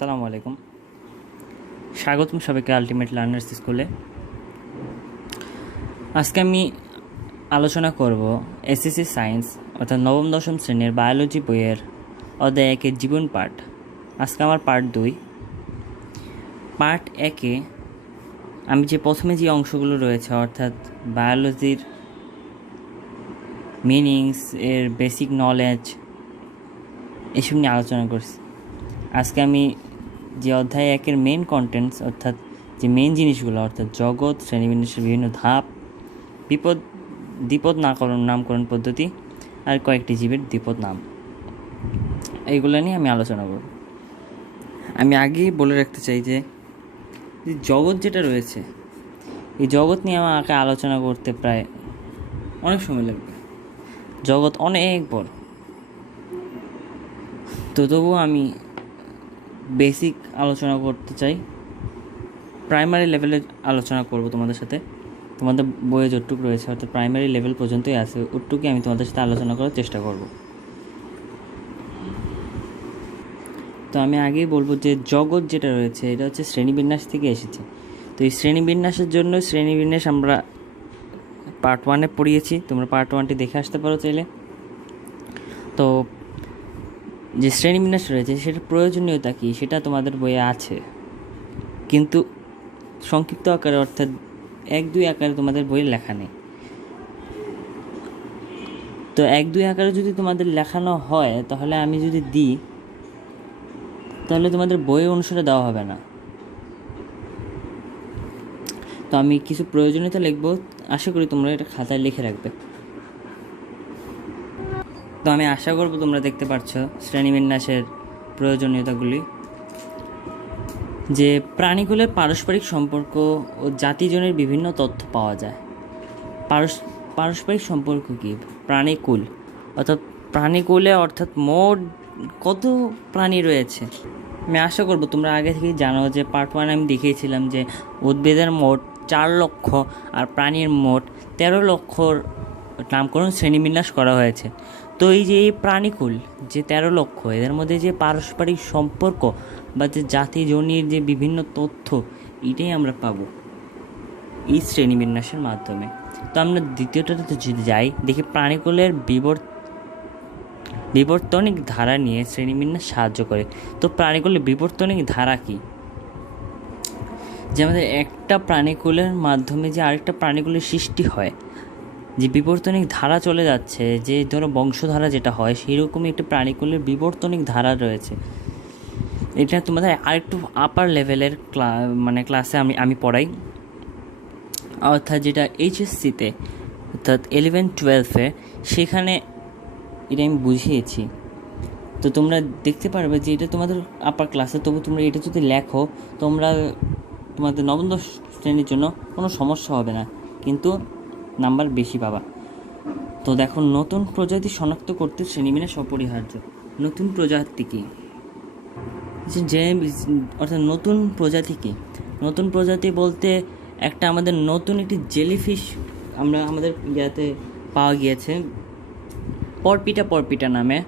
আসসালামু আলাইকুম। স্বাগতম সবাইকে আলটিমেট লার্নার্স স্কুলে। আজকে আমি আলোচনা করব এসএসসি সায়েন্স অর্থাৎ নবম দশম শ্রেণীর বায়োলজি বইয়ের অধ্যায় 1-এর জীবন পাঠ। আজকে আমার পার্ট 2। পার্ট 1-এ আমি প্রথমে যে অংশগুলো রয়েছে অর্থাৎ বায়োলজির মিনিংস, এর বেসিক নলেজ, এসব নিয়ে আলোচনা করছি। আজকে আমি যে অধ্যায় 1-এর মেন কন্টেন্টস অর্থাৎ যে মেন জিনিসগুলো অর্থাৎ জগৎ, শ্রেণীবিন্যাসের বিভিন্ন ধাপ, দ্বিপদ নামকরণ পদ্ধতি আর কয়েকটি জীবের দ্বিপদ নাম, এইগুলো নিয়ে আমি আলোচনা করব। আমি আগেই বলে রাখতে চাই যে জগৎ যেটা রয়েছে, এই জগৎ নিয়ে আমাকে আলোচনা করতে প্রায় অনেক সময় লাগবে। জগৎ অনেক বড়, তো তবুও আমি বেসিক আলোচনা করতে চাই। প্রাইমারি লেভেলে আলোচনা করব তোমাদের সাথে। তোমাদের বইয়ে যতটুকু রয়েছে অর্থাৎ প্রাইমারি লেভেল পর্যন্তই আছে, ওটুকুই আমি তোমাদের সাথে আলোচনা করার চেষ্টা করব। তো আমি আগেই বলবো যে জগৎ যেটা রয়েছে এটা হচ্ছে শ্রেণীবিন্যাস থেকে এসেছে। তো এই শ্রেণীবিন্যাসের জন্য শ্রেণীবিন্যাস আমরা পার্ট 1-এ পড়িয়েছি, তোমরা পার্ট 1টি দেখে আসতে পারো চাইলে। তো যে শ্রেণীবিন্যাস রয়েছে সেটার প্রয়োজনীয়তা কী সেটা তোমাদের বইয়ে আছে, কিন্তু সংক্ষিপ্ত আকারে অর্থাৎ 1-2 আকারে তোমাদের বইয়ে লেখা নেই। তো 1-2 আকারে যদি তোমাদের লেখানো হয় তাহলে আমি যদি দিই তাহলে তোমাদের বই অনুসারে দেওয়া হবে না। তো আমি কিছু প্রয়োজনীয়তা লিখব, আশা করি তোমরা এটা খাতায় লিখে রাখবে। তো আমি আশা করব তোমরা দেখতে পাচ্ছ শ্রেণীবিন্যাসের প্রয়োজনীয়তাগুলি। যে প্রাণীকুলের পারস্পরিক সম্পর্ক ও জাতিজনের বিভিন্ন তথ্য পাওয়া যায়। পারস্পরিক সম্পর্ক কী? প্রাণীকুল অর্থাৎ প্রাণীকুলে অর্থাৎ মোট কত প্রাণী রয়েছে। আমি আশা করব তোমরা আগে থেকেই জানো যে পার্ট 1 আমি দেখিয়েছিলাম যে উদ্ভিদের মোট 4 লক্ষ আর প্রাণীর মোট 13 লক্ষর নামকরণ শ্রেণীবিন্যাস করা হয়েছে। তো এই যে এই প্রাণীকুল যে 13 লক্ষ, এদের মধ্যে যে পারস্পরিক সম্পর্ক বা যে জাতিজনির যে বিভিন্ন তথ্য, এটাই আমরা পাবো এই শ্রেণীবিন্যাসের মাধ্যমে। তো আমরা দ্বিতীয়টাতে যদি যাই, দেখি প্রাণীকুলের বিবর্তনিক ধারা নিয়ে শ্রেণীবিন্যাস সাহায্য করে। তো প্রাণীকুলের বিবর্তনিক ধারা কি? যে আমাদের একটা প্রাণীকুলের মাধ্যমে যে আরেকটা প্রাণীকুলের সৃষ্টি হয়, যে বিবর্তনিক ধারা চলে যাচ্ছে, যে ধরো বংশধারা যেটা হয়, সেই রকমই একটা প্রাণীকুলের বিবর্তনিক ধারা রয়েছে। এটা তোমাদের আরেকটু আপার লেভেলের ক্লাসে আমি পড়াই, অর্থাৎ যেটা এইচএসসিতে অর্থাৎ 11-12-এ, সেখানে এটা আমি বুঝিয়েছি। তো তোমরা দেখতে পারবে যে এটা তোমাদের আপার ক্লাসে, তবু তোমরা এটা যদি লেখো তোমাদের নবম দশ শ্রেণীর জন্য কোনো সমস্যা হবে না, কিন্তু নাম্বার বেশি পাবা। তো দেখো, নতুন প্রজাতি শনাক্ত করতে শ্রেণীবিন্যাস অপরিহার্য। নতুন প্রজাতি কী? যে অর্থাৎ নতুন প্রজাতি কী? নতুন প্রজাতি বলতে একটা আমাদের নতুন একটি জেলিফিশ আমাদের পাওয়া গিয়েছে পরপিটা নামে।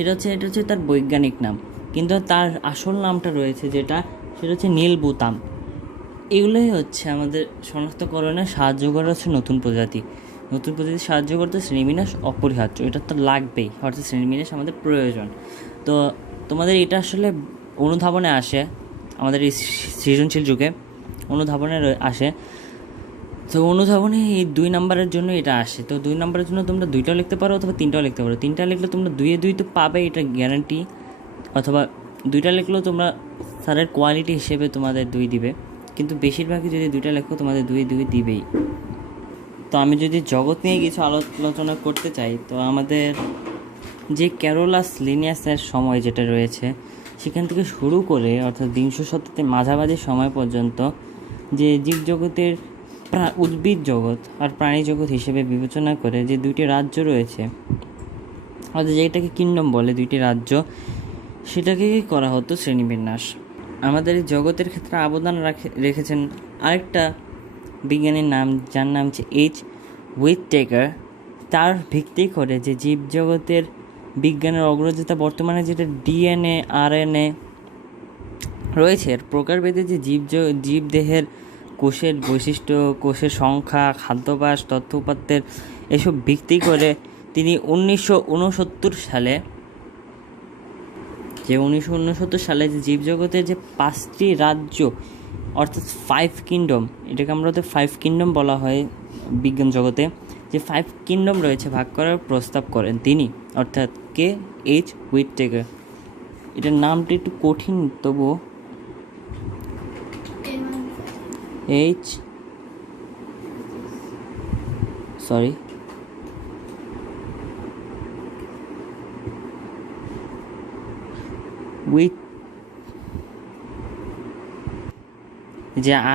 এটা হচ্ছে তার বৈজ্ঞানিক নাম, কিন্তু তার আসল নামটা রয়েছে সেটা হচ্ছে নীলবুতাম। এগুলোই হচ্ছে আমাদের শনাক্তকরণে সাহায্য করা হচ্ছে নতুন প্রজাতি সাহায্য করতে শ্রেণীবিন্যাস অপরিহার্য, এটা তো লাগবেই, অর্থাৎ শ্রেণীবিন্যাস আমাদের প্রয়োজন। তো তোমাদের এটা আসলে অনুধাবনে আসে, আমাদের এই সৃজনশীল যুগে অনুধাবনে আসে। তো অনুধাবনে এই 2 নম্বরের জন্য এটা আসে। তো 2 নম্বরের জন্য তোমরা 2টাও লিখতে পারো অথবা 3টাও লিখতে পারো। 3টা লিখলে তোমরা 2-2 তো পাবে, এটা গ্যারান্টি। অথবা 2টা লিখলেও তোমরা স্যারের কোয়ালিটি হিসেবে তোমাদের 2 দিবে, কিন্তু বেশিরভাগই যদি 2টা লেখো তোমাদের 2 দিবেই। তো আমি যদি জগৎ নিয়ে কিছু আলোচনা করতে চাই, তো আমাদের যে ক্যারোলাস লিনিয়াসের সময় যেটা রয়েছে, সেখান থেকে শুরু করে অর্থাৎ 20 শতাব্দীর মাঝামাঝি সময় পর্যন্ত যে জীবজগতের উদ্ভিদ জগৎ আর প্রাণী জগৎ হিসেবে বিবেচনা করে যে 2টি রাজ্য রয়েছে, অর্থাৎ যেটাকে কিংডম বলে, 2টি রাজ্য, সেটাকে করা হতো শ্রেণীবিন্যাস। আমাদের এই জগতের ক্ষেত্রে অবদান রেখেছেন আরেকটা বিজ্ঞানীর নাম, যার নাম হচ্ছে এইচ হুইটেকার। তার ভিত্তি করে যে জীবজগতের বিজ্ঞানের অগ্রযাত্রা বর্তমানে যেটা ডিএনএ, আরএনএ, রয়েছে। এর প্রকারভেদে যে জীবদেহের কোষের বৈশিষ্ট্য, কোষের সংখ্যা, খাদ্যাভ্যাস, তথ্য উপাত্তের এসব ভিত্তি করে তিনি 1969 সালে যে জীবজগতের যে 5টি রাজ্য অর্থাৎ 5 কিংডম, এটাকে আমরা তো 5 কিংডম বলা হয় বিজ্ঞান জগতে, যে 5 কিংডম রয়েছে ভাগ করার প্রস্তাব করেন তিনি, অর্থাৎ K.H. হুইটেকার। এটার নামটা একটু কঠিন, তবুও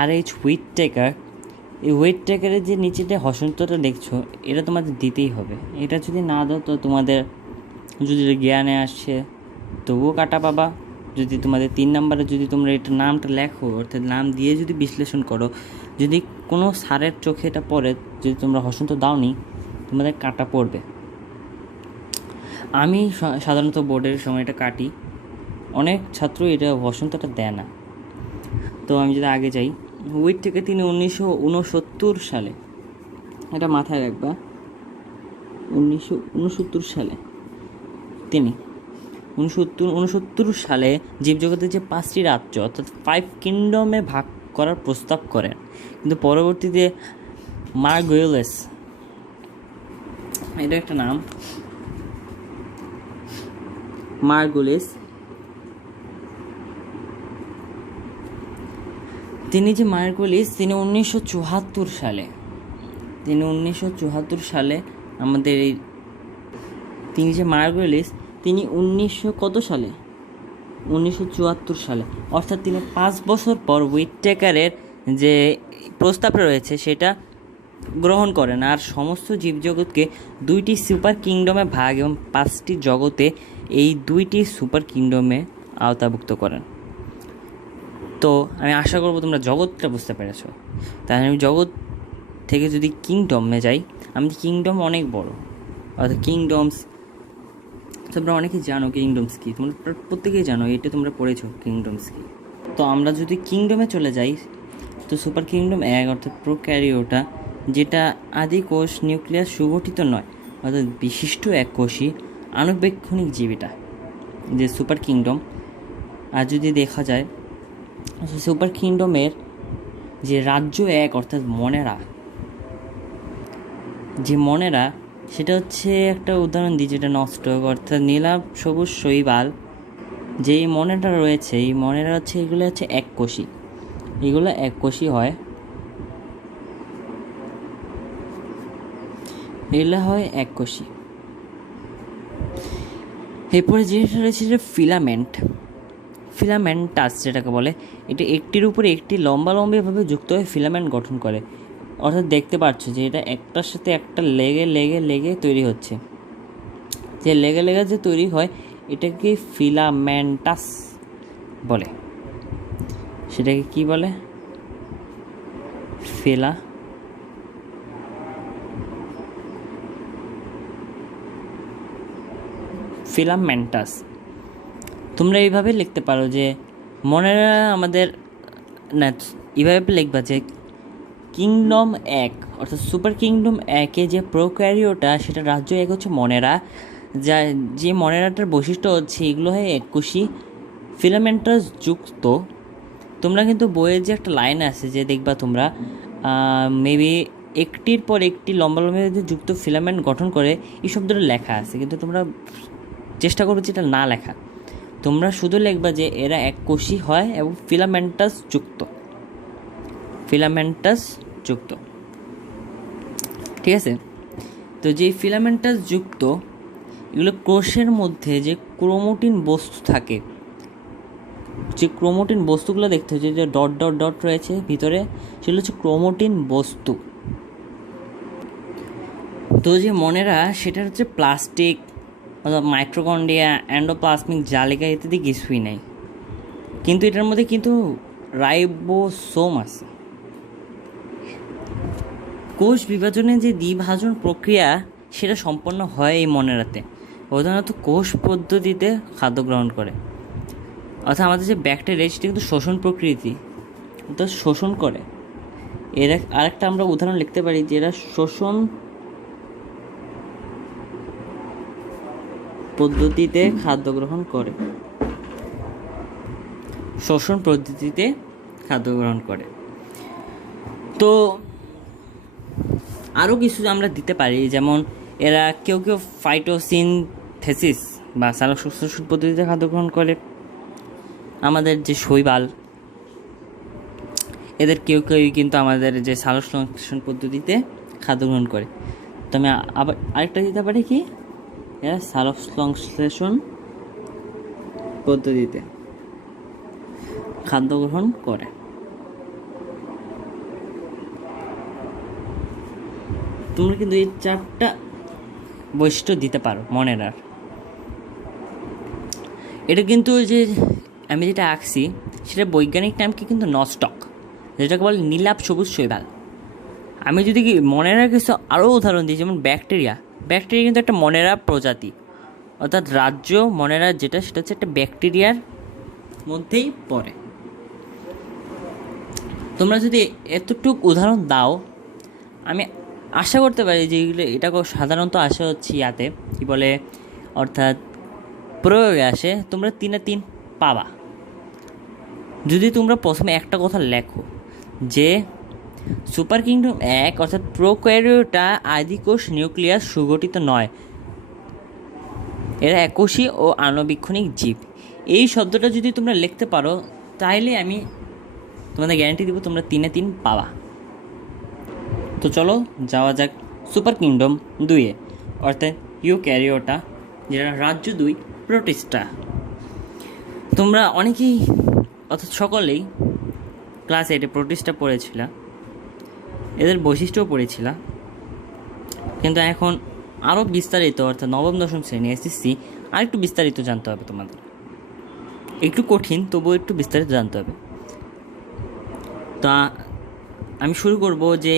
R.H. হুইটেকার। এই হুইটেকারের যে নিচেতে হসন্তটা দেখছো, এটা তোমাদের দিতেই হবে। এটা যদি না দাও তো তোমাদের যদি জ্ঞানে আসছে তবুও কাটা পাবা। যদি তোমাদের 3 নম্বরে যদি তোমরা এটা নামটা লেখো, অর্থাৎ নাম দিয়ে যদি বিশ্লেষণ করো, যদি কোনো স্যারের চোখে এটা পড়ে, যদি তোমরা হসন্ত দাওনি, তোমাদের কাটা পড়বে। আমি সাধারণত বোর্ডের সময় এটা কাটি, অনেক ছাত্র এটা হসন্তটা দেয় না। তো আমি যদি আগে যাই, হুইটেকার তিনি 1969 সালে, এটা মাথায় রাখবা, 1969 সালে তিনি 1969 সালে জীবজগতের যে 5টি রাজ্য অর্থাৎ 5 কিংডমে ভাগ করার প্রস্তাব করেন। কিন্তু পরবর্তীতে মার্গুলিস, এটা একটা নাম, মার্গুলিস, তিনি 1974 সালে আমাদের এই তিনি 1974 সালে, অর্থাৎ তিনি 5 বছর পর হুইটেকারের যে প্রস্তাবটা রয়েছে সেটা গ্রহণ করেন, আর সমস্ত জীবজগৎকে 2টি সুপার কিংডমে ভাগ এবং 5টি জগতে এই 2টি সুপার কিংডমে আওতাভুক্ত করেন। তো আমি আশা করবো তোমরা জগৎটা বুঝতে পেরেছো। তাহলে আমি জগৎ থেকে যদি কিংডমে যাই, আমাদের কিংডম অনেক বড়, অর্থাৎ কিংডমস তোমরা অনেকেই জানো কিংডমস কি, তোমরা প্রত্যেকেই জানো, এটা তোমরা পড়েছো কিংডমস কি। তো আমরা যদি কিংডমে চলে যাই, তো সুপার কিংডম 1 অর্থাৎ প্রোক্যারিওটা, যেটা আদি কোষ নিউক্লিয়াস সুগঠিত নয়, অর্থাৎ বিশিষ্ট এক কোষী আনুবেক্ষণিক জীবিটা যে সুপার কিংডম। আর যদি দেখা যায় সুপার কিংডমের যে রাজ্য 1 অর্থাৎ মনেরা, সেটা হচ্ছে একটা উদাহরণ দিই যেটা নষ্ট, অর্থাৎ নীলাভ সবুজ শৈবাল যেই মনেরা রয়েছে, এই মনেরা হচ্ছে এগুলো হচ্ছে এককোষী, এগুলো এককোষী হয়, এগুলো হয় এককোষী। এরপরে যেটা রয়েছে যে ফিলামেন্টাস যেটাকে বলে, এটা একটির উপরে একটি লম্বালম্বিভাবে যুক্ত হয়ে ফিলামেন্ট গঠন করে, অর্থাৎ দেখতে পাচ্ছ যে এটা একটার সাথে একটা লেগে তৈরি হচ্ছে, যে লেগে যে তৈরি হয় এটাকে ফিলামেন্টাস বলে। সেটাকে কি বলে? ফিলামেন্টাস। তোমরা এইভাবে লিখতে পারো যে মনেরা আমাদের, না এইভাবে লিখবা যে কিংডম 1 অর্থাৎ সুপার কিংডম 1-এ যে প্রোক্যারিওটা, সেটা রাজ্য 1 হচ্ছে মনেরা, যে মনেরাটার বৈশিষ্ট্য হচ্ছে এগুলো হয় এককোষী ফিলামেন্টাস যুক্ত। তোমরা কিন্তু বইয়ের যে একটা লাইন আছে যে দেখবা তোমরা মেবি একটির পর একটি লম্বা যুক্ত ফিলামেন্ট গঠন করে, এই শব্দটা লেখা আছে, কিন্তু তোমরা চেষ্টা করবে যেটা না লেখা, তোমরা শুধু লিখবা যে এরা এককোষী হয় এবং ফিলামেন্টাস যুক্ত, ঠিক আছে? তো যে ফিলামেন্টাস যুক্ত এগুলো কোষের মধ্যে যে ক্রোমোটিন বস্তু থাকে, যে ক্রোমোটিন বস্তুগুলো দেখতে হচ্ছে যে ডট ডট ডট রয়েছে ভিতরে, সেগুলো হচ্ছে ক্রোমোটিন বস্তু। তো যে মনেরা সেটা হচ্ছে প্লাস্টিক অথবা মাইক্রোকন্ড্রিয়া, এন্ডোপ্লাজমিক জালিকা ইত্যাদি কিছুই নেই, কিন্তু এটার মধ্যে কিন্তু রাইবোসোম আছে। কোষ বিভাজনের যে দ্বিভাজন প্রক্রিয়া সেটা সম্পন্ন হয় এই মনেরাতে, প্রধানত কোষ পদ্ধতিতে খাদ্য গ্রহণ করে। অর্থাৎ আমাদের যে ব্যাকটেরিয়া সেটা কিন্তু শোষণ প্রকৃতি, অর্থাৎ শোষণ করে। এর আরেকটা আমরা উদাহরণ লিখতে পারি যে এরা শোষণ পদ্ধতিতে খাদ্য গ্রহণ করে, শোষণ পদ্ধতিতে খাদ্য গ্রহণ করে। তো আরও কিছু আমরা দিতে পারি, যেমন এরা কেউ কেউ ফাইটোসিনথেসিস বা সালোক সংশ্লেষণ পদ্ধতিতে খাদ্য গ্রহণ করে। আমাদের যে শৈবাল, এদের কেউ কেউ কিন্তু আমাদের যে সালোক সংশ্লেষণ পদ্ধতিতে খাদ্য গ্রহণ করে। তো আমি আবার আরেকটা দিতে পারি কি, এরা সালোক সংশ্লেষণ পদ্ধতিতে খাদ্য গ্রহণ করে। তোমরা কিন্তু এই 4টা বৈশিষ্ট্য দিতে পারো মনে রাখ। এটা কিন্তু যে আমি যেটা আঁকছি সেটা বৈজ্ঞানিক নাম কি কিন্তু নস্টক, যেটাকে বলে নীলাভ সবুজ শৈবাল। আমি যদি কি মনেরা কিছু আরও উদাহরণ দিই, যেমন ব্যাকটেরিয়া কিন্তু একটা মনেরা প্রজাতি, অর্থাৎ রাজ্য মনেরা যেটা সেটা হচ্ছে একটা ব্যাকটেরিয়ার মধ্যেই পড়ে। তোমরা যদি এতটুকু উদাহরণ দাও, আমি আশা করতে পারি যে এটা সাধারণত আসে হচ্ছে ইয়াতে কি বলে, অর্থাৎ প্রয়োগে আসে, তোমরা 3-3 পাবা। যদি তোমরা প্রথমে একটা কথা লেখো যে সুপার কিংডম 1 অর্থাৎ প্রোক্যারিওটা আদিকোষ নিউক্লিয়াস সুগঠিত নয়, এরা একোষী ও আণুবীক্ষণিক জীব। এই শব্দটা যদি তোমরা লিখতে পারো তাহলে আমি তোমাদের গ্যারান্টি দিব তোমরা 3-3 পাবা। তো চলো যাওয়া যাক সুপার কিংডম 2-এ, অর্থাৎ ইউক্যারিওটা, যেটা রাজ্য 2 প্রোটিস্টা। তোমরা অনেকেই অর্থাৎ সকলেই ক্লাস 8-এ প্রোটিস্টা পড়েছিল, এদের বৈশিষ্ট্যও পড়েছিল। কিন্তু এখন আরও বিস্তারিত, অর্থাৎ নবম দশম শ্রেণী এসএসসি আরেকটু বিস্তারিত জানতে হবে তোমাদের। একটু কঠিন, তবুও একটু বিস্তারিত জানতে হবে। তা আমি শুরু করব যে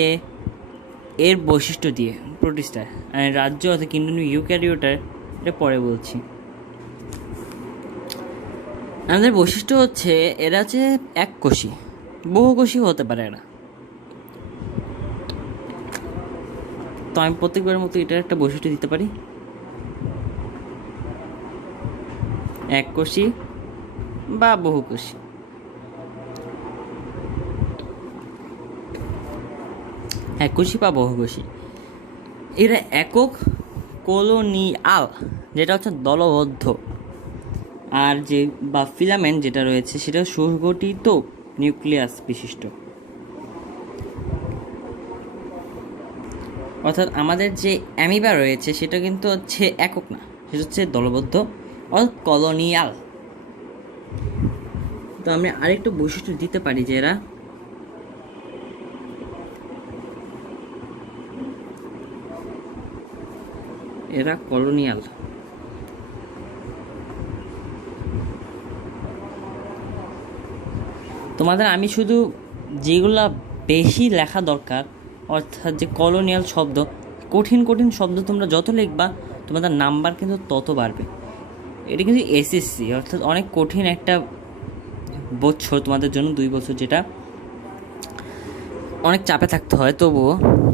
এর বৈশিষ্ট্য দিয়ে প্রোটিস্টার রাজ্য অর্থাৎ কিংডম ইউক্যারিওটার, এটা পরে বলছি। আমাদের বৈশিষ্ট্য হচ্ছে এরা হচ্ছে এককোষী, বহুকোষী হতে পারে এরা। তো আমি প্রত্যেকবারের মতো এটার একটা বৈশিষ্ট্য দিতে পারি, এককোষী বা বহুকোষী। এককোষী বা বহুকোষী, এরা একক কলোনিয়াল, যেটা হচ্ছে দলবদ্ধ, আর যে বা ফিলামেন্ট যেটা রয়েছে সেটা সুগঠিত নিউক্লিয়াস বিশিষ্ট। অর্থাৎ আমাদের যে অ্যামিবা রয়েছে সেটা কিন্তু হচ্ছে একক না, সেটা হচ্ছে দলবদ্ধ অর্থাৎ কলোনিয়াল। তো আমি আরেকটু বৈশিষ্ট্য দিতে পারি যে এরা কলোনিয়াল। তোমাদের আমি শুধু যেগুলা বেশি লেখা দরকার, অর্থাৎ যে কলোনিয়াল শব্দ, কঠিন কঠিন শব্দ তোমরা যত লিখবা তোমাদের নাম্বার কিন্তু তত বাড়বে। এটা কিন্তু এসএসসি, অর্থাৎ অনেক কঠিন একটা বছর তোমাদের জন্য, 2 বছর, যেটা অনেক চাপে থাকতে হয়। তবুও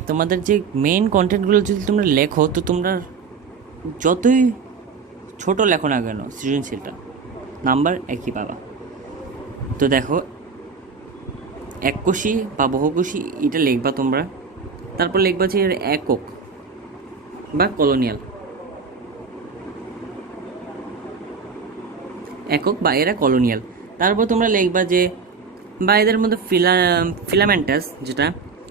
তোমাদের যে মেইন কন্টেন্টগুলো যদি তোমরা লেখো, তো তোমরা যতই ছোট লেখো না কেন সৃজনশীলটা নাম্বার একই পাবা। তো দেখো, এককোষী বা বহুকোষী এটা লিখবা তোমরা, তারপর লিখবা যে এর একক বা কলোনিয়াল, একক বা এরা কলোনিয়াল। তারপর তোমরা লিখবা যে বা এদের মধ্যে ফিলামেন্টাস, যেটা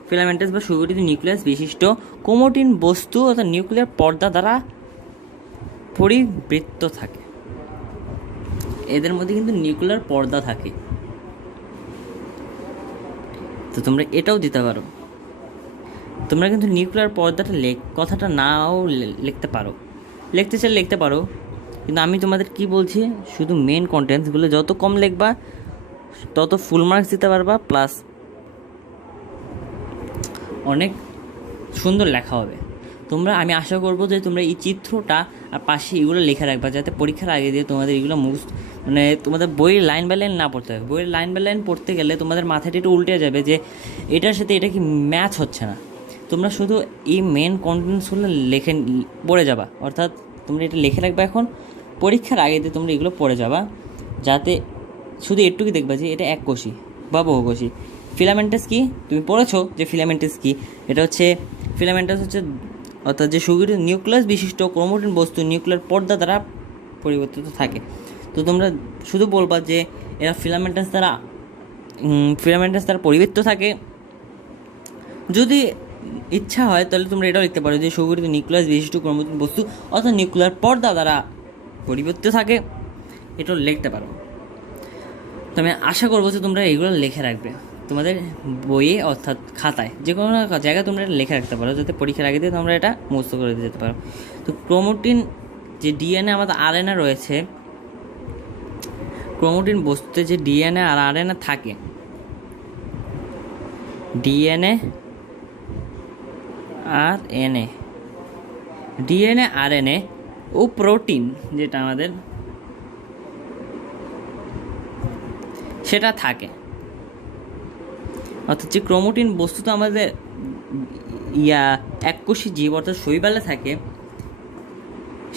ফিলামেন্টাস বা সুগঠিত নিউক্লিয়াস বিশিষ্ট কোমোটিন বস্তু অর্থাৎ নিউক্লিয়ার পর্দা দ্বারা পরিবৃত্ত থাকে। এদের মধ্যে কিন্তু নিউক্লিয়ার পর্দা থাকে। তো তোমরা এটাও দিতে পারো। তোমরা কিন্তু নিউক্লিয়ার পর্দাটা কথাটা নাও লিখতে পারো, লিখতে চাইলে লিখতে পারো, কিন্তু আমি তোমাদের কি বলছি, শুধু মেন কন্টেন্টসগুলো যত কম লিখবা তত ফুল মার্কস দিতে পারবা, প্লাস অনেক সুন্দর লেখা হবে। আমি আশা করবো যে তোমরা এই চিত্রটা আর পাশে এগুলো লেখা রাখবা, যাতে পরীক্ষার আগে দিয়ে তোমাদের এগুলো মুখস্থ, মানে তোমাদের বইয়ের লাইন বাই লাইন না পড়তে হবে। বইয়ের লাইন বাই লাইন পড়তে গেলে তোমাদের মাথাটা একটু উল্টে যাবে যে এটার সাথে এটা কি ম্যাচ হচ্ছে না। তোমরা শুধু এই মেন কন্টেন্টসগুলো পড়ে যাবা, অর্থাৎ তোমরা এটা লিখে রাখবা এখন, পরীক্ষার আগে দিয়ে তোমরা এগুলো পড়ে যাবা, যাতে শুধু একটুকুই দেখবা যে এটা এককোষী বা বহুকোষী। ফিলামেন্টাস কি তুমি পড়েছো যে ফিলামেন্টাস কি, এটা হচ্ছে ফিলামেন্টাস হচ্ছে অর্থাৎ যে সুগঠিত নিউক্লিয়াস বিশিষ্ট ক্রোমাটিন বস্তু নিউক্লিয়ার পর্দা দ্বারা পরিবর্তিত থাকে। তো তোমরা শুধু বলবা যে এরা ফিলামেন্টাস দ্বারা পরিবর্তিত থাকে। যদি ইচ্ছা হয় তাহলে তোমরা এটাও লিখতে পারো যে সুগঠিত নিউক্লিয়াস বিশিষ্ট ক্রোমাটিন বস্তু অর্থাৎ নিউক্লিয়ার পর্দা দ্বারা পরিবর্তিত থাকে, এটাও লিখতে পারো। তো আমি আশা করবো যে তোমরা এইগুলো লিখে রাখবে তোমাদের বইয়ে অর্থাৎ খাতায়, যে কোনো জায়গায় তোমরা এটা লিখে রাখতে পারো, যাতে পরীক্ষার আগে দিয়ে তোমরা এটা মুখস্থ করে দিতে পারো। তো ক্রোমাটিন যে ডিএনএ আমাদের আরএনএ রয়েছে, ক্রোমাটিন বস্তুতে যে ডিএনএ আর আরএনএ থাকে, ডিএনএ আরএনএ ও প্রোটিন যেটা আমাদের সেটা থাকে। অর্থাৎ যে ক্রোমাটিন বস্তু তো আমাদের এককোষী জীব অর্থাৎ শৈবালে থাকে,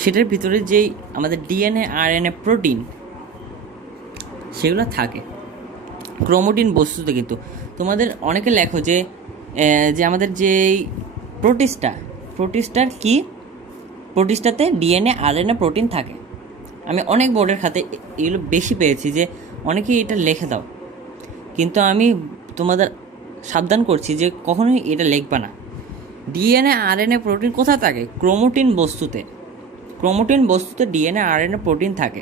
সেটার ভিতরে যেই আমাদের ডিএনএ আরএনএ প্রোটিন সেগুলো থাকে ক্রোমাটিন বস্তুতে। কিন্তু তোমাদের অনেকে লেখো যে আমাদের যেই প্রোটিস্টার কি, প্রোটিস্টাতে ডিএনএ আরএনএ প্রোটিন থাকে। আমি অনেক বোর্ডের খাতে এগুলো বেশি পেয়েছি যে অনেকেই এটা লিখে দাও, কিন্তু আমি তোমাদের সাবধান করছি যে কখনোই এটা লিখবা না। ডিএনএ আরএনএ প্রোটিন কোথায় থাকে? ক্রোমাটিন বস্তুতে ডিএনএ আরএনএ প্রোটিন থাকে।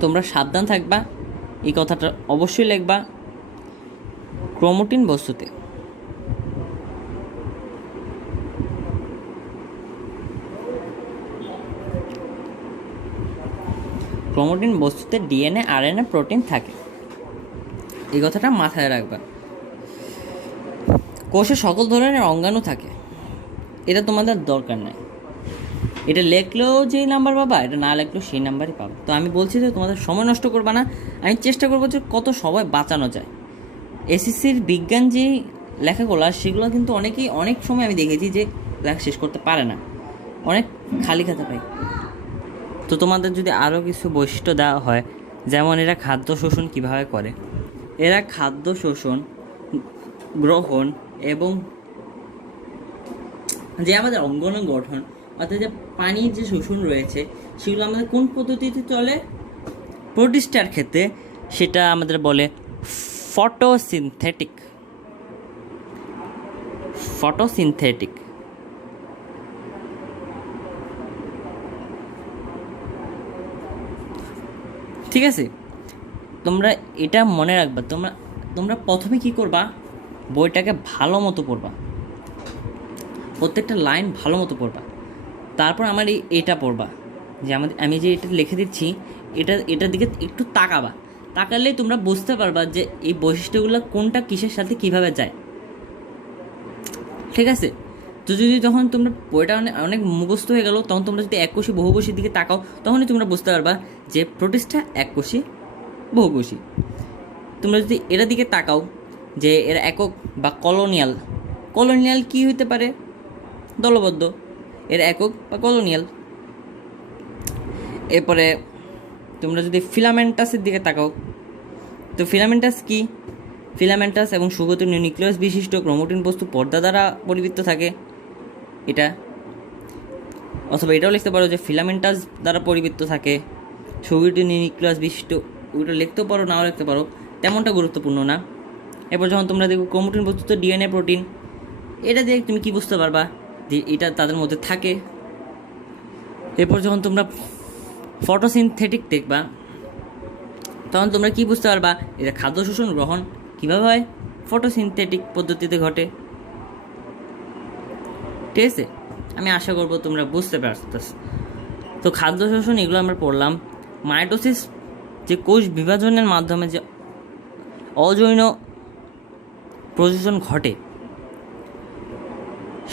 তোমরা সাবধান থাকবা, এই কথাটা অবশ্যই লিখবা, ক্রোমাটিন বস্তুতে। ক্রোমাটিন বস্তুতে ডিএনএ আরএনএ প্রোটিন থাকে, এই কথাটা মাথায় রাখবা। কোষে সকল ধরনের অঙ্গাণু থাকে, এটা তোমাদের দরকার নাই। এটা লেখলেও যেই নাম্বার পাবা, এটা না লেখলেও সেই নাম্বারই পাবা। তো আমি বলছি যে তোমাদের সময় নষ্ট করবা না, আমি চেষ্টা করবো যে কত সময় বাঁচানো যায়। এসএসসির বিজ্ঞান যে লেখাগুলো সেগুলো কিন্তু অনেকেই অনেক সময় আমি দেখেছি যে লেখা শেষ করতে পারে না, অনেক খালি খাতা পাই। তো তোমাদের যদি আরও কিছু বৈশিষ্ট্য দেওয়া হয়, যেমন এরা খাদ্য শোষণ কীভাবে করে, এরা খাদ্য শোষণ গ্রহণ এবং যে আমাদের অঙ্গাণু গঠন অর্থাৎ যে পানির যে শোষণ রয়েছে সেগুলো আমাদের কোন পদ্ধতিতে চলে? প্রোটিস্টার ক্ষেত্রে সেটা আমাদের বলে ফটোসিনথেটিক। ঠিক আছে, তোমরা এটা মনে রাখবা। তোমরা প্রথমে কি করবা, বইটাকে ভালো মতো পড়বা, প্রত্যেকটা লাইন ভালো মতো পড়বা। তারপর আমার এটা পড়বা যে আমি যে এটা লিখে দিচ্ছি এটার দিকে একটু তাকালেই তোমরা বুঝতে পারবা যে এই বৈশিষ্ট্যগুলো কোনটা কিসের সাথে কিভাবে যায়। ঠিক আছে, তো যখন তোমরা বইটা অনেক মুখস্থ হয়ে গেল, তখন তোমরা যদি এককোষী বহুকোষীর দিকে তাকাও, তখনই তোমরা বুঝতে পারবা যে প্রোটিস্টা এককোষী বহুকোষী। তোমরা যদি এটার দিকে তাকাও যে এরা একক বা কলোনিয়াল কি হতে পারে? দলবদ্ধ, এর একক বা কলোনিয়াল। এরপরে তোমরা যদি ফিলামেন্টাসের দিকে তাকাও, তো ফিলামেন্টাস কি? ফিলামেন্টাস এবং সুগঠিত নিউক্লিয়াস বিশিষ্ট ক্রোমাটিন বস্তু পর্দা দ্বারা পরিবৃত্ত থাকে, এটা। অথবা এটাও লিখতে পারো যে ফিলামেন্টাস দ্বারা পরিবৃত্ত থাকে, সুগঠিত নিউক্লিয়াস বিশিষ্ট, ওইটা লিখতেও পারো, নাও লিখতে পারো, তেমনটা গুরুত্বপূর্ণ না। এরপর যখন তোমরা দেখো ক্রোমাটিন বস্তু তো ডিএনএ প্রোটিন, এটা দিয়ে তুমি কি বুঝতে পারবা যে এটা তাদের মধ্যে থাকে। এরপর যখন তোমরা ফটোসিনথেটিক দেখবা, তখন তোমরা কি বুঝতে পারবা এটা খাদ্য শোষণ গ্রহণ কীভাবে হয়? ফটোসিনথেটিক পদ্ধতিতে ঘটে। ঠিক আছে, আমি আশা করবো তোমরা বুঝতে পারছ। তো খাদ্য শোষণ এগুলো আমরা পড়লাম। মাইটোসিস যে কোষ বিভাজনের মাধ্যমে যে অযৌন প্রজনন ঘটে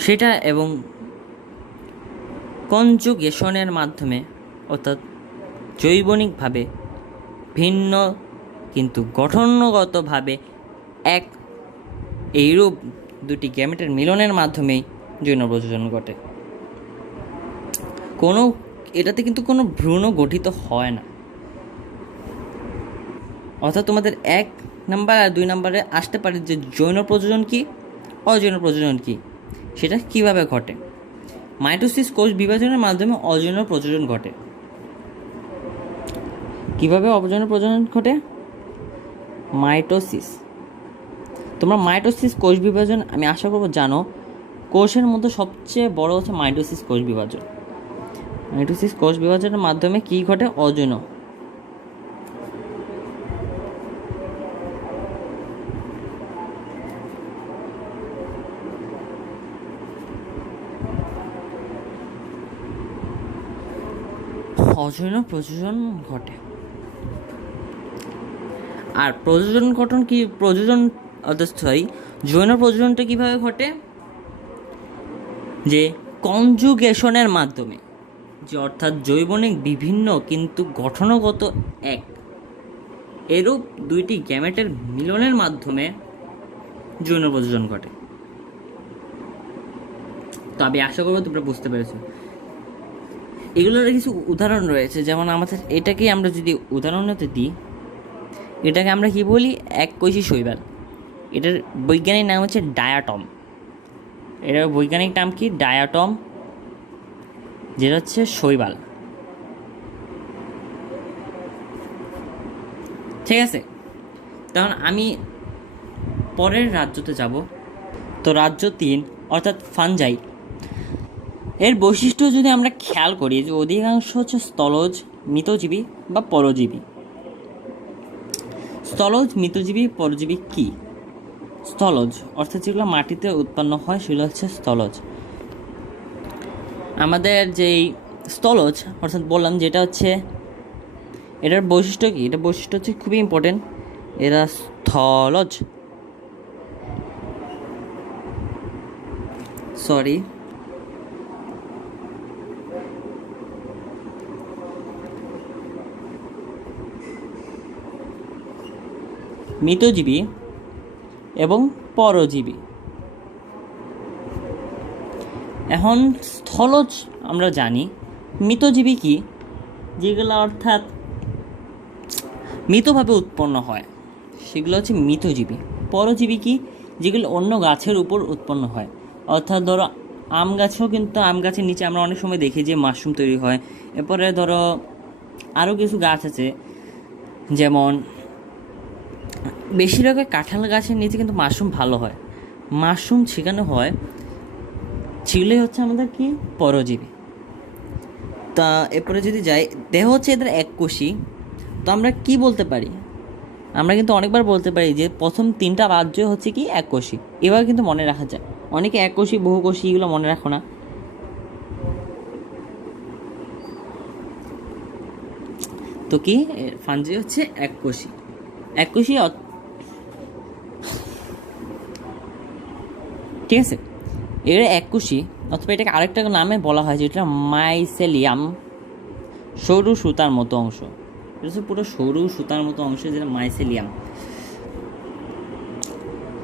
সেটা, এবং কনজুগেশনের মাধ্যমে অর্থাৎ জৈবনিকভাবে ভিন্ন কিন্তু গঠনগতভাবে এক এইরূপ দুটি গ্যামেটের মিলনের মাধ্যমেই যৌন প্রজনন ঘটে। এটাতে কিন্তু কোনো ভ্রূণ গঠিত হয় না। অর্থাৎ তোমাদের 1 নাম্বার আর 2 নাম্বারে আসতে পারে যে যৌন প্রজনন কি, অযৌন প্রজনন কি, সেটা কিভাবে ঘটে। মাইটোসিস কোষ বিভাজনের মাধ্যমে অযৌন প্রজনন ঘটে। কিভাবে অযৌন প্রজনন ঘটে? মাইটোসিস। তোমরা মাইটোসিস কোষ বিভাজন আমি আশা করব জানো। কোষের মধ্যে সবচেয়ে বড় হচ্ছে মাইটোসিস কোষ বিভাজন। মাইটোসিস কোষ বিভাজনের মাধ্যমে কি ঘটে? অযৌন। অযৌন প্রজনন ঘটে। আর প্রজনন গঠন কি? যৌন প্রজননটা কিভাবে ঘটে? যে কনজুগেশনের মাধ্যমে, যে অর্থাৎ জৈবনিক বিভিন্ন কিন্তু গঠনগত এক এরূপ দুইটি গ্যামেটের মিলনের মাধ্যমে যৌন প্রজনন ঘটে। তো আমি আশা করবো তোমরা বুঝতে পেরেছো। এগুলোর কিছু উদাহরণ রয়েছে, যেমন আমাদের এটাকে আমরা যদি উদাহরণতে দিই, এটাকে আমরা কি বলি? এককোষী শৈবাল। এটার বৈজ্ঞানিক নাম হচ্ছে ডায়াটম। এটার বৈজ্ঞানিক নাম কি? ডায়াটম, যেটা হচ্ছে শৈবাল। ঠিক আছে, তখন আমি পরের রাজ্যতে যাব। তো রাজ্য 3 অর্থাৎ ফানজাই। এর বৈশিষ্ট্য যদি আমরা খেয়াল করি যে অধিকাংশ হচ্ছে স্থলজ, মৃতজীবী বা পরজীবী। স্থলজ, মৃতজীবী, পরজীবী কি? স্থলজ অর্থাৎ যেগুলো মাটিতে উৎপন্ন হয় সেগুলো হচ্ছে স্থলজ। আমাদের যেই স্থলজ অর্থাৎ বললাম যেটা হচ্ছে, এটার বৈশিষ্ট্য কি? এটা বৈশিষ্ট্য হচ্ছে খুবই ইম্পর্টেন্ট। এরা স্থলজ, মৃতজীবী এবং পরজীবী। এখন স্থলজ আমরা জানি। মৃতজীবী কি? যেগুলো অর্থাৎ মৃতভাবে উৎপন্ন হয় সেগুলো হচ্ছে মৃতজীবী। পরজীবী কি? যেগুলো অন্য গাছের উপর উৎপন্ন হয়। অর্থাৎ ধরো আম গাছেও কিন্তু আম গাছের নিচে আমরা অনেক সময় দেখি যে মাশরুম তৈরি হয়। এরপরে ধরো আরও কিছু গাছ আছে, যেমন বেশিরভাগ কাঁঠাল গাছের নিচে কিন্তু মাশরুম ভালো হয়। মাশরুম সেখানে হয়, সেগুলোই হচ্ছে আমাদের কি? পরজীবী। তা এরপরে যদি যাই, দেহ হচ্ছে এদের এককোষী। তো আমরা কি বলতে পারি? আমরা কিন্তু অনেকবার বলতে পারি যে প্রথম 3টা রাজ্য হচ্ছে কি? এককোষী। এবার কিন্তু মনে রাখা যায়। অনেকে এককোষী, বহুকোষী এগুলো মনে রাখো না। তো কি? ফানজাই হচ্ছে এককোষী। এককোষী, ঠিক আছে। এর এককোষী অথবা এটাকে আরেকটা নামে বলা হয় যেটা মাইসেলিয়াম, সরু সুতার মতো অংশ। এটা হচ্ছে পুরো সরু সুতার মতো অংশ, যেটা মাইসেলিয়াম।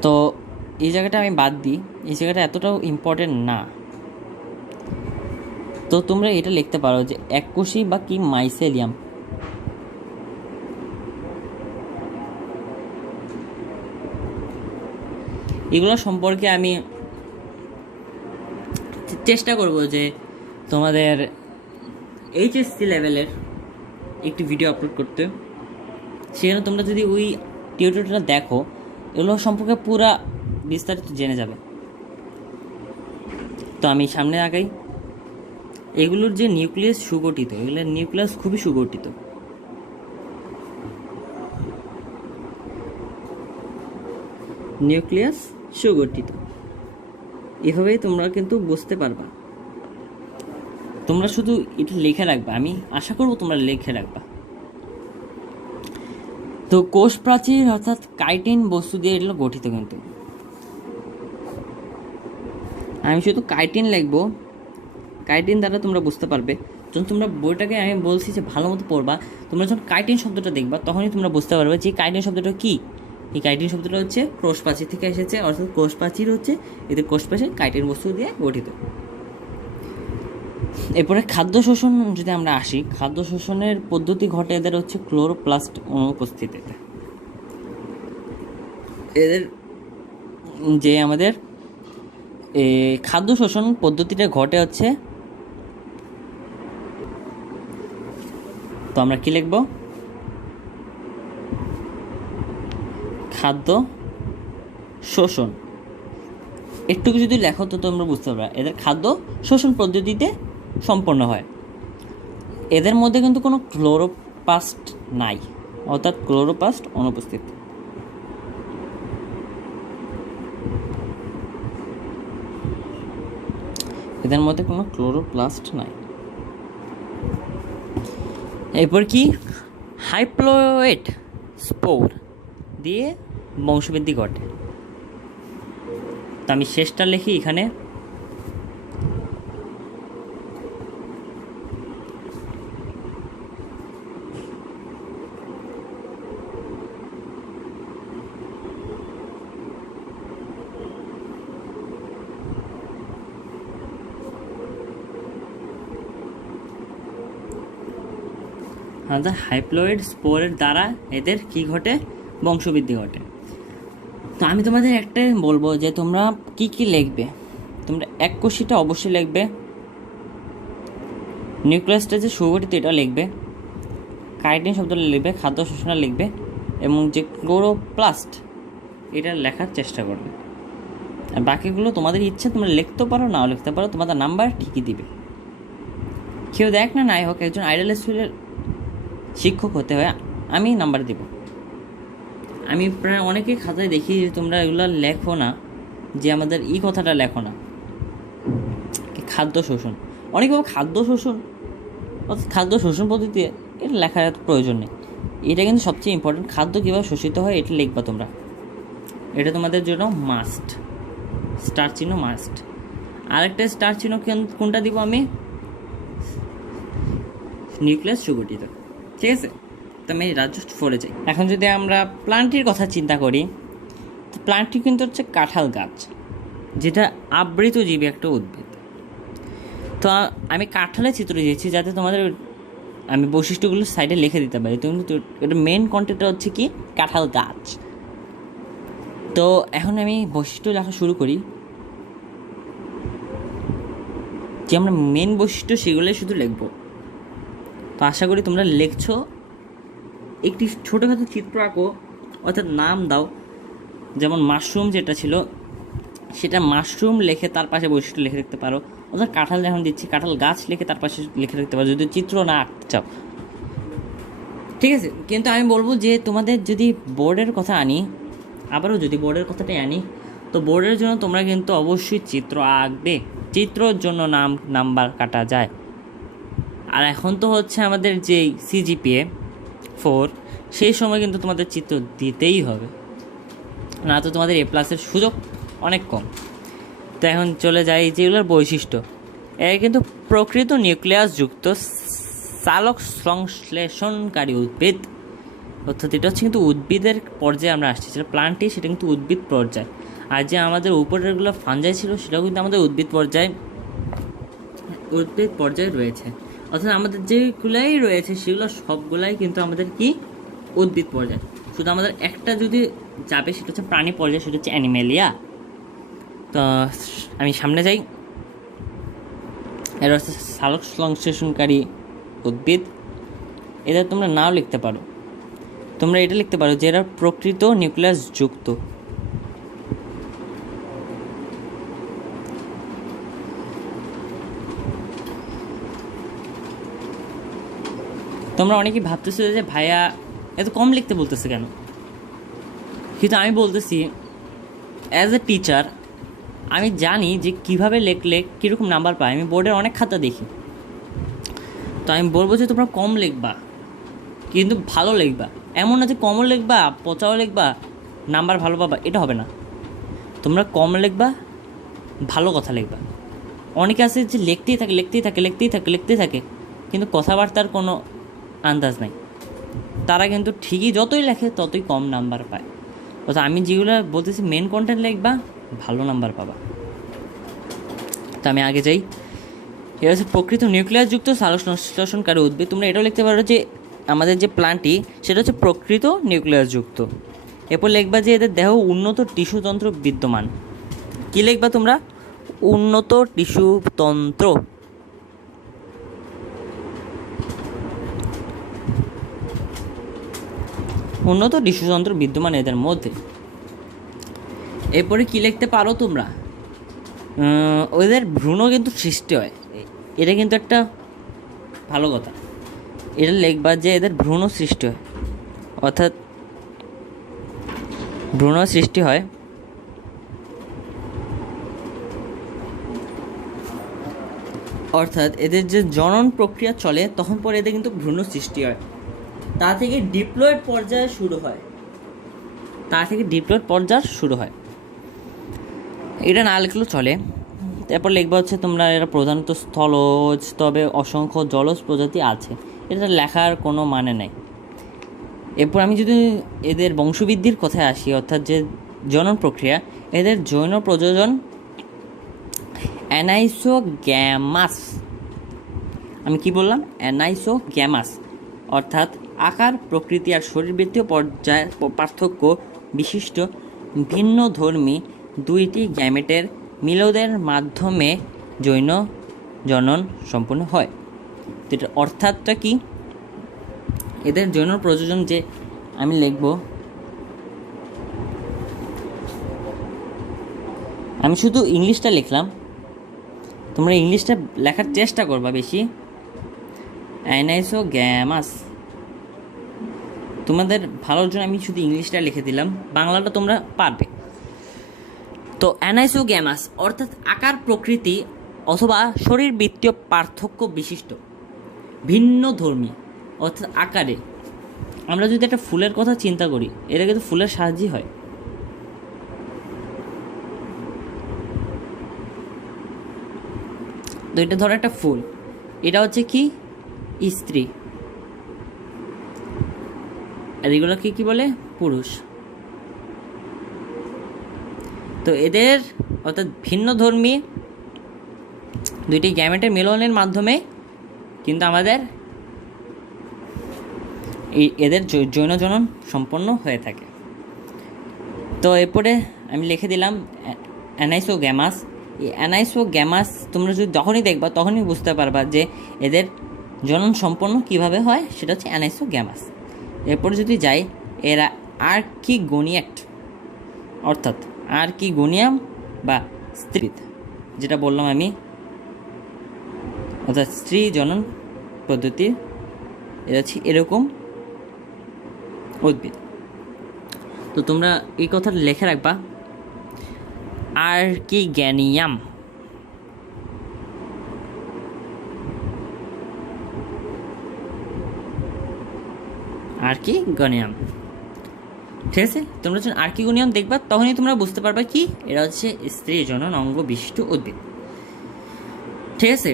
তো এই জায়গাটা আমি বাদ দিই, এই জায়গাটা এতটাও ইম্পর্টেন্ট না। তো তোমরা এটা লিখতে পারো যে এককোষী বা কি মাইসেলিয়াম। এগুলো সম্পর্কে আমি চেষ্টা করব যে তোমাদের HSC লেভেলের একটি ভিডিও আপলোড করতে। সেখানে তোমরা যদি ওই টিউটোরিয়ালটা দেখো, এগুলো সম্পর্কে পুরা বিস্তারিত জেনে যাবে। তো আমি সামনে আগাই। এগুলোর যে নিউক্লিয়াস সুগঠিত, এগুলোর নিউক্লিয়াস খুবই সুগঠিত। নিউক্লিয়াস সুগঠিত, এভাবেই তোমরা কিন্তু বুঝতে পারবা। তোমরা শুধু এটা লিখে রাখবা, আমি আশা করব তোমরা লিখে রাখবা। তো কোষ প্রাচীর অর্থাৎ কাইটিন বস্তু দিয়ে এগুলো গঠিত। কিন্তু আমি শুধু কাইটিন লিখবো, কাইটিন দ্বারা তোমরা বুঝতে পারবে। যখন তোমরা বইটাকে আমি বলছি যে ভালো মতো পড়বা, তোমরা যখন কাইটিন শব্দটা দেখবা তখনই তোমরা বুঝতে পারবে যে কাইটিন শব্দটা কী। এই কাইটিন শব্দটা হচ্ছে কোষ প্রাচীর থেকে এসেছে, অর্থাৎ কোষ প্রাচীর হচ্ছে এদের কোষ প্রাচীর কাইটিন বস্তু দিয়ে গঠিত। এরপরে খাদ্য শোষণ যদি আমরা আসি, খাদ্য শোষণের পদ্ধতি ঘটে এদের হচ্ছে ক্লোরোপ্লাস্ট অনুপস্থিতিতে। এদের যে আমাদের খাদ্য শোষণ পদ্ধতিটা ঘটে হচ্ছে, তো আমরা কি লিখব, খাদ্য শোষণ। একটু যদি লেখো তো তোমরা বুঝতে পারবে। এদের খাদ্য শোষণ পদ্ধতিতে সম্পন্ন হয়। এদের মধ্যে কিন্তু কোনো ক্লোরোপ্লাস্ট নাই, অর্থাৎ ক্লোরোপ্লাস্ট অনুপস্থিত। এদের মধ্যে কোনো ক্লোরোপ্লাস্ট নাই। এরপর কি, হাইপ্লোয়েড স্পোর দিয়ে বংশবৃদ্ধি ঘটে। তো আমি শেষটা লিখি এখানে, হাইপ্লোয়েড স্পোরের দ্বারা এদের কি ঘটে, বংশবৃদ্ধি ঘটে। তো আমি তোমাদের একটাই বলবো যে তোমরা কি কি লিখবে, তোমরা এককোষীটা অবশ্যই লিখবে, নিউক্লিয়াসটা যে সুগঠিত এটা লিখবে, কাইটিন শব্দটা লিখবে, খাদ্য শোষণটা লিখবে, এবং যে ক্লোরোপ্লাস্ট এটা লেখার চেষ্টা করবে। আর বাকিগুলো তোমাদের ইচ্ছে, তোমরা লিখতে পারো নাও লিখতে পারো, তোমাদের নাম্বার ঠিকই দিবে। কেউ দেখ না নাই হোক, একজন আইডল স্কুলের শিক্ষক হতে হয়, আমি নাম্বার দেব। আমি প্রায় অনেকেই খাতায় দেখি যে তোমরা এগুলো লেখো না, যে আমাদের এই কথাটা লেখো না, খাদ্য শোষণ। অনেকে খাদ্য শোষণ অর্থাৎ খাদ্য শোষণ পদ্ধতি, এটা লেখার প্রয়োজন নেই। এটা কিন্তু সবচেয়ে ইম্পর্টেন্ট, খাদ্য কীভাবে শোষিত হয় এটা লিখবা তোমরা, এটা তোমাদের জন্য মাস্ট, স্টার চিহ্ন মাস্ট। আরেকটা স্টার চিহ্ন কোনটা দিব আমি, নিউক্লিয়াস সুগঠিত, ঠিক আছে। তো আমি জাস্ট ফলে যাই। এখন যদি আমরা প্লান্টটির কথা চিন্তা করি, তো প্লান্টটি কিন্তু হচ্ছে কাঁঠাল গাছ, যেটা আবৃতজীবী একটা উদ্ভিদ। তো আমি কাঁঠালের চিত্র দিয়েছি যাতে তোমাদের আমি বৈশিষ্ট্যগুলো সাইডে লিখে দিতে পারি। তুমি এটা মেন কন্টেন্টটা হচ্ছে কি, কাঁঠাল গাছ। তো এখন আমি বৈশিষ্ট্য লেখা শুরু করি, যে আমরা মেন বৈশিষ্ট্য সেগুলোই শুধু লিখব। তো আশা করি তোমরা লিখছো। একটি ছোটোখাটো চিত্র আঁকো, অর্থাৎ নাম দাও। যেমন মাশরুম যেটা ছিল, সেটা মাশরুম লিখে তার পাশে বৈশিষ্ট্য লিখে রাখতে পারো। অর্থাৎ কাঁঠাল যখন দিচ্ছি, কাঁঠাল গাছ লিখে তার পাশে লিখে রাখতে পারো, যদি চিত্র না আঁকতে চাও, ঠিক আছে। কিন্তু আমি বলবো যে তোমাদের যদি বোর্ডের কথা আনি, আবারও যদি বোর্ডের কথাটাই আনি, তো বোর্ডের জন্য তোমরা কিন্তু অবশ্যই চিত্র আঁকবে। চিত্রর জন্য নাম্বার কাটা যায়। আর এখন তো হচ্ছে আমাদের যে CGPA 4, সেই সময় কিন্তু তোমাদের চিত্র দিতেই হবে, না তো তোমাদের A+-এর সুযোগ অনেক কম। তো এখন চলে যাই যেগুলোর বৈশিষ্ট্য। এর কিন্তু প্রকৃত নিউক্লিয়াসযুক্ত চালক সংশ্লেষণকারী উদ্ভিদ, অর্থাৎ এটা হচ্ছে কিন্তু উদ্ভিদের পর্যায়ে আমরা আসছি। সেটা প্লান্টটি, সেটা কিন্তু উদ্ভিদ পর্যায়। আর যে আমাদের উপরেরগুলো ফাঞ্জাই ছিল, সেটাও কিন্তু আমাদের উদ্ভিদ পর্যায়ে রয়েছে। অর্থাৎ আমাদের যেগুলাই রয়েছে সেগুলো সবগুলাই কিন্তু আমাদের কি, উদ্ভিদ পর্যায়। শুধু আমাদের একটা যদি যাবে, সেটা হচ্ছে প্রাণী পর্যায়ে, সেটা হচ্ছে অ্যানিমেলিয়া। তো আমি সামনে যাই। এরা হচ্ছে সালোক সংশ্লেষণকারী উদ্ভিদ। এদের তোমরা নাও লিখতে পারো, তোমরা এটা লিখতে পারো যে এরা প্রকৃত নিউক্লিয়াস যুক্ত। তোমরা অনেকেই ভাবতেছো যে ভাইয়া এত কম লিখতে বলতেছে কেন, কিন্তু আমি বলতেছি অ্যাজ এ টিচার আমি জানি যে কীভাবে লিখলে কীরকম নাম্বার পায়। আমি বোর্ডের অনেক খাতা দেখি, তো আমি বলবো যে তোমরা কম লিখবা, কিন্তু ভালো লিখবা। এমন না যে কমও লিখবা, পচাও লিখবা, নাম্বার ভালো পাবা, এটা হবে না। তোমরা কম লিখবা, ভালো কথা লিখবা, অনেকে আছে যে লিখতেই থাকে কিন্তু কথাবার্তার কোনো আন্দাজ নাই, তারা কিন্তু ঠিকই যতই লেখে ততই কম নাম্বার পায়। অর্থাৎ আমি যেগুলো বলতেছি মেন কন্টেন্ট লিখবা, ভালো নাম্বার পাবা। তো আমি আগে যাই। এটা হচ্ছে প্রকৃত নিউক্লিয়াসযুক্ত সালোক সংশ্লেষণকারী উদ্ভিদ। তোমরা এটাও লিখতে পারো যে আমাদের যে প্ল্যান্টটি সেটা হচ্ছে প্রকৃত নিউক্লিয়াসযুক্ত। এরপর লিখবা যে এদের দেহ উন্নত টিস্যুতন্ত্র বিদ্যমান। কী লিখবা তোমরা? উন্নত টিস্যুতন্ত্র। উন্নত টিস্যুতন্ত্র বিদ্যমান এদের মধ্যে। এরপরে কী লিখতে পারো তোমরা? ওদের ভ্রূণ কিন্তু সৃষ্টি হয়, এটা কিন্তু একটা ভালো কথা। এটা লিখবা যে এদের ভ্রূণ সৃষ্টি হয়, অর্থাৎ ভ্রূণ সৃষ্টি হয়। অর্থাৎ এদের যে জনন প্রক্রিয়া চলে তখন পরে এদের কিন্তু ভ্রূণ সৃষ্টি হয়, তা থেকে ডিপ্লয়েড পর্যায়ে শুরু হয়। এটা না লিখলেও চলে। তারপর লিখবা হচ্ছে তোমরা এরা প্রধানত স্থলজ, তবে অসংখ্য জলজ প্রজাতি আছে। এটা লেখার কোনো মানে নেই। এরপর আমি যদি এদের বংশবৃদ্ধির কথায় আসি, অর্থাৎ যে জনন প্রক্রিয়া, এদের যৌন প্রযোজন অ্যানাইসোগ্যামাস। আমি কি বললাম? অ্যানাইসোগ্যামাস। অর্থাৎ আকার, প্রকৃতি আর শরীরবৃত্তীয় পর্যায়ের পার্থক্য বিশিষ্ট ভিন্নধর্মী দুইটি গ্যামেটের মিলনের মাধ্যমে যৌন জনন সম্পন্ন হয়। তো এটার অর্থাৎটা কি? এদের যৌন প্রযোজন যে আমি লিখব, আমি শুধু ইংলিশটা লিখলাম, তোমরা ইংলিশটা লেখার চেষ্টা করবা বেশি। অ্যানাইসোগ্যামাস, তোমাদের ভালোর জন্য আমি শুধু ইংলিশটা লিখে দিলাম, বাংলাটা তোমরা পারবে। তো অ্যানাইসোগ্যামাস অর্থাৎ আকার, প্রকৃতি অথবা শরীরবৃত্তীয় পার্থক্য বিশিষ্ট ভিন্নধর্মী, অর্থাৎ আকারে। আমরা যদি একটা ফুলের কথা চিন্তা করি, এটা কিন্তু ফুলের সাহায্যই হয়। তো এটা ধরো একটা ফুল, এটা হচ্ছে কি? স্ত্রী, আর এগুলোকে কি বলে? পুরুষ। তো এদের অর্থাৎ ভিন্নধর্মী দুইটি গ্যামেটের মিলনের মাধ্যমে কিন্তু আমাদের এদের যৌন জনন সম্পন্ন হয়ে থাকে। তো এরপরে আমি লিখে দিলাম অ্যানাইসোগ্যামাস। এই অ্যানাইসোগ্যামাস তোমরা যদি যখনই দেখবা তখনই বুঝতে পারবা যে এদের জনন সম্পন্ন কিভাবে হয়, সেটা হচ্ছে অ্যানাইসোগ্যামাস। এরপরে যদি যাই, এরা আর্কিগোনিয়েট, অর্থাৎ আর্কিগোনিয়াম বা স্ত্রী, যেটা বললাম আমি, অর্থাৎ স্ত্রী জনন পদ্ধতি, এটা হচ্ছে এরকম উদ্ভিদ। তো তোমরা এই কথাটা লিখে রাখবা, আর্কিগ্যানিয়াম। আর্কিগোনিয়াম, ঠিক আছে? তোমরা যখন আর্কিগোনিয়াম দেখবা তখনই তোমরা বুঝতে পারবা কি এরা হচ্ছে স্ত্রী জনন অঙ্গ বিশিষ্ট উদ্ভিদ, ঠিক আছে?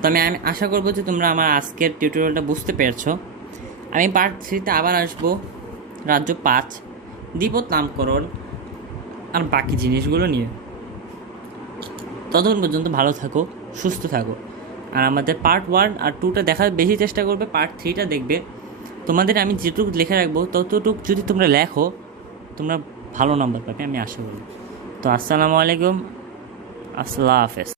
তো আমি আশা করবো যে তোমরা আমার আজকের টিউটোরিয়ালটা বুঝতে পেরেছো। আমি পার্ট 3-তে আবার আসবো, রাজ্য 5 দ্বীপত নামকরণ আর বাকি জিনিসগুলো নিয়ে। ততক্ষণ পর্যন্ত ভালো থাকো, সুস্থ থাকো। আর আমাদের পার্ট 1 আর 2টা দেখার বেশি চেষ্টা করবে, পার্ট 3টা দেখবে। তোমাদের আমি যেটুকু লিখে রাখবো ততটুকু যদি তোমরা লেখো, তোমরা ভালো নাম্বার পাবে, আমি আশা করি। তো আসসালামু আলাইকুম, আল্লাহ হাফেজ।